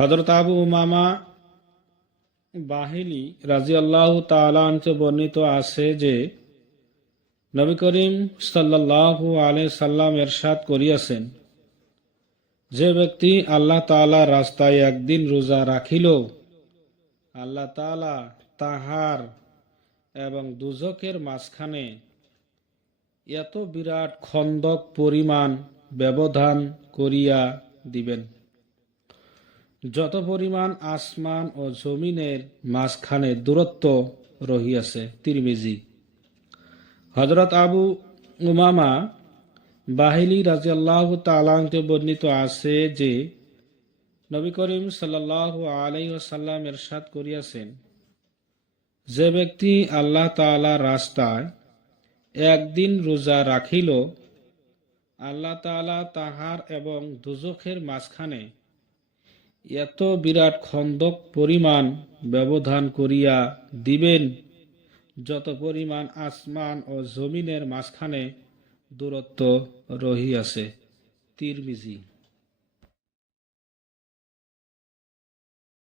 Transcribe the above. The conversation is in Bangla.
হযরত আবু উমামা বাহিলি রাদিয়াল্লাহু তাআলা আনহু বর্ণিত আছে যে নবী করিম সাল্লাল্লাহু আলাইহি সাল্লাম ইরশাদ করিয়াছেন, যে ব্যক্তি আল্লাহ তাআলার রাস্তায় একদিন রোজা রাখিল, আল্লাহ তাআলা তাহার এবং দুজকের মাঝখানে এত বিরাট খন্দক পরিমাণ ব্যবধান করিয়া দিবেন, যত পরিমাণ আসমান ও জমিনের মাঝখানে দূরত্ব রহিয়াছে। তিরমিজি। হযরত আবু উমামা বাহিলি রাদিয়াল্লাহু তাআলা হতে বর্ণিত আছে যে নবী করিম সাল্লাল্লাহু আলাইহি ওয়াসাল্লাম ইরশাদ করিয়াছেন, যে ব্যক্তি আল্লাহ তাআলার রাস্তায় একদিন রোজা রাখিল, আল্লাহ তাআলা তাহার এবং দুজখের মাঝখানে এত বিরাট খন্দক পরিমাণ ব্যবধান করিয়া দিবেন, যত পরিমাণ আসমান ও জমিনের মাঝখানে দূরত্ব রহিয়াছে। তিরমিজি।